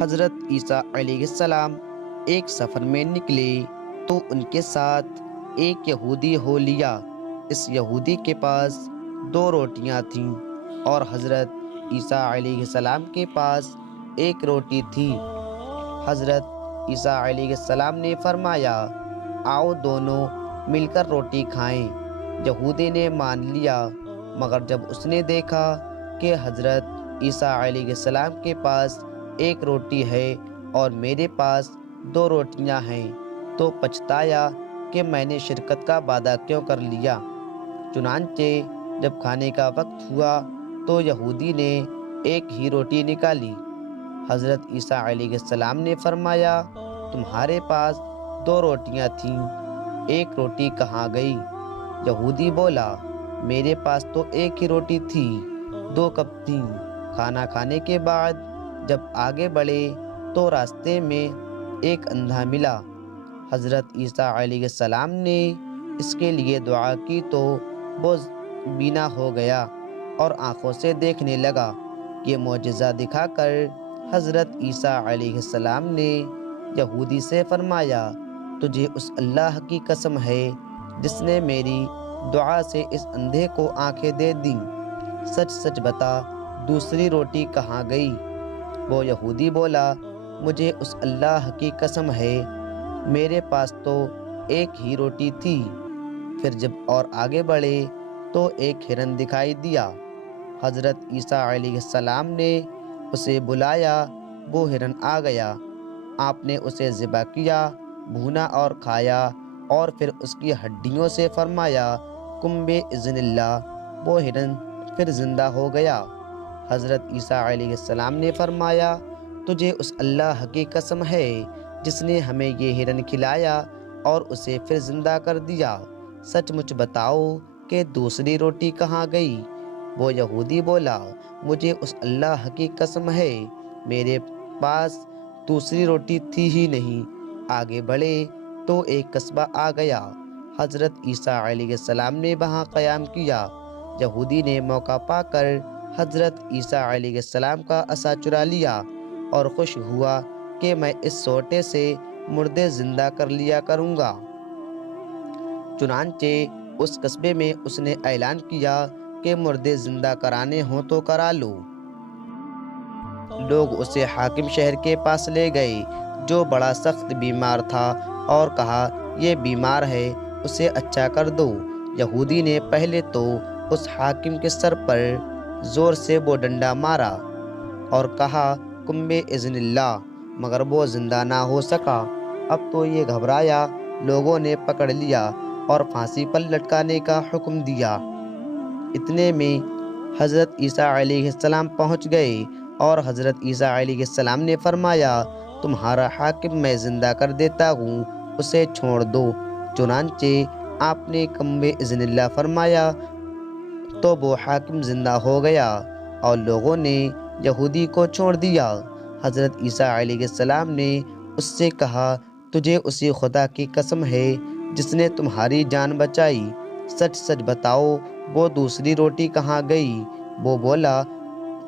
حضرت عیسیٰ علیہ السلام ایک سفر میں نکلے تو ان کے ساتھ ایک یہودی ہو لیا۔ اس یہودی کے پاس 2 روٹیاں تھیں اور حضرت عیسیٰ علیہ السلام کے پاس 1 روٹی تھی۔ حضرت عیسیٰ علیہ السلام نے فرمایا، آؤ دونوں مل کر روٹی کھائیں۔ یہودی نے مان لیا، مگر جب اس نے دیکھا کہ حضرت عیسیٰ علیہ السلام کے پاس 1 روٹی ہے اور میرے پاس 2 روٹیاں ہیں تو پچھتایا کہ میں نے شرکت کا وعدہ کیوں کر لیا۔ چنانچہ جب کھانے کا وقت ہوا تو یہودی نے 1 ہی روٹی نکالی۔ حضرت عیسیٰ علیہ السلام نے فرمایا، تمہارے پاس 2 روٹیاں تھیں، 1 روٹی کہاں گئی؟ یہودی بولا، میرے پاس تو 1 ہی روٹی تھی، 2 کب تھیں؟ کھانا کھانے کے بعد جب آگے بڑھے تو راستے میں ایک اندھا ملا۔ حضرت عیسیٰ علیہ السلام نے اس کے لیے دعا کی تو وہ بینا ہو گیا اور آنکھوں سے دیکھنے لگا۔ یہ معجزہ دکھا کر حضرت عیسیٰ علیہ السلام نے یہودی سے فرمایا، تجھے اس اللہ کی قسم ہے جس نے میری دعا سے اس اندھے کو آنکھیں دے دیں، سچ سچ بتا دوسری روٹی کہاں گئی؟ وہ یہودی بولا، مجھے اس اللہ کی قسم ہے میرے پاس تو 1 ہی روٹی تھی۔ پھر جب اور آگے بڑھے تو ایک ہرن دکھائی دیا۔ حضرت عیسیٰ علیہ السلام نے اسے بلایا، وہ ہرن آ گیا۔ آپ نے اسے ذبح کیا، بھونا اور کھایا اور پھر اس کی ہڈیوں سے فرمایا، کم بِإِذْنِ اللہ۔ وہ ہرن پھر زندہ ہو گیا۔ حضرت عیسیٰ علیہ السلام نے فرمایا، تجھے اس اللہ کی قسم ہے جس نے ہمیں یہ ہرن کھلایا اور اسے پھر زندہ کر دیا، سچ مچ بتاؤ کہ دوسری روٹی کہاں گئی؟ وہ یہودی بولا، مجھے اس اللہ کی قسم ہے میرے پاس دوسری روٹی تھی ہی نہیں۔ آگے بڑھے تو ایک قصبہ آ گیا۔ حضرت عیسیٰ علیہ السلام نے وہاں قیام کیا۔ یہودی نے موقع پا کر حضرت عیسیٰ علیہ السلام کا عصا چرا لیا اور خوش ہوا کہ میں اس سوٹے سے مردے زندہ کر لیا کروں گا۔ چنانچہ اس قصبے میں اس نے اعلان کیا کہ مردے زندہ کرانے ہوں تو کرا لو۔ لوگ اسے حاکم شہر کے پاس لے گئے جو بڑا سخت بیمار تھا اور کہا، یہ بیمار ہے، اسے اچھا کر دو۔ یہودی نے پہلے تو اس حاکم کے سر پر زور سے وہ ڈنڈا مارا اور کہا، کم بِإِذْنِ اللہ، مگر وہ زندہ نہ ہو سکا۔ اب تو یہ گھبرایا، لوگوں نے پکڑ لیا اور پھانسی پر لٹکانے کا حکم دیا۔ اتنے میں حضرت عیسیٰ علیہ السلام پہنچ گئے اور حضرت عیسیٰ علیہ السلام نے فرمایا، تمہارا حاکم میں زندہ کر دیتا ہوں، اسے چھوڑ دو۔ چنانچہ آپ نے کم بِإِذْنِ اللہ فرمایا تو وہ حاکم زندہ ہو گیا اور لوگوں نے یہودی کو چھوڑ دیا۔ حضرت عیسیٰ علیہ السلام نے اس سے کہا، تجھے اسی خدا کی قسم ہے جس نے تمہاری جان بچائی، سچ سچ بتاؤ وہ دوسری روٹی کہاں گئی؟ وہ بولا،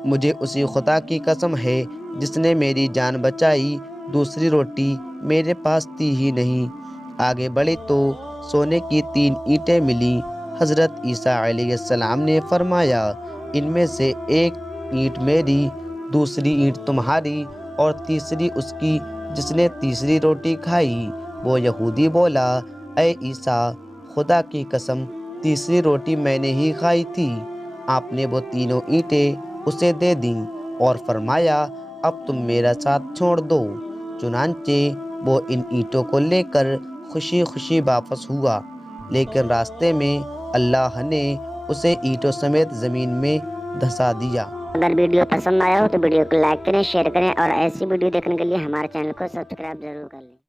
مجھے اسی خدا کی قسم ہے جس نے میری جان بچائی، دوسری روٹی میرے پاس تھی ہی نہیں۔ آگے بڑھے تو سونے کی 3 اینٹیں ملیں۔ حضرت عیسیٰ علیہ السلام نے فرمایا، ان میں سے 1 اینٹ میری، دوسری اینٹ تمہاری اور تیسری اس کی جس نے تیسری روٹی کھائی۔ وہ یہودی بولا، اے عیسیٰ، خدا کی قسم تیسری روٹی میں نے ہی کھائی تھی۔ آپ نے وہ تینوں اینٹیں اسے دے دیں اور فرمایا، اب تم میرا ساتھ چھوڑ دو۔ چنانچہ وہ ان اینٹوں کو لے کر خوشی خوشی واپس ہوا، لیکن راستے میں اللہ نے اسے اینٹوں سمیت زمین میں دھسا دیا۔ اگر ویڈیو پسند آیا ہو تو ویڈیو کو لائک کریں، شیئر کریں اور ایسی ویڈیو دیکھنے کے لیے ہمارے چینل کو سبسکرائب ضرور کر لیں۔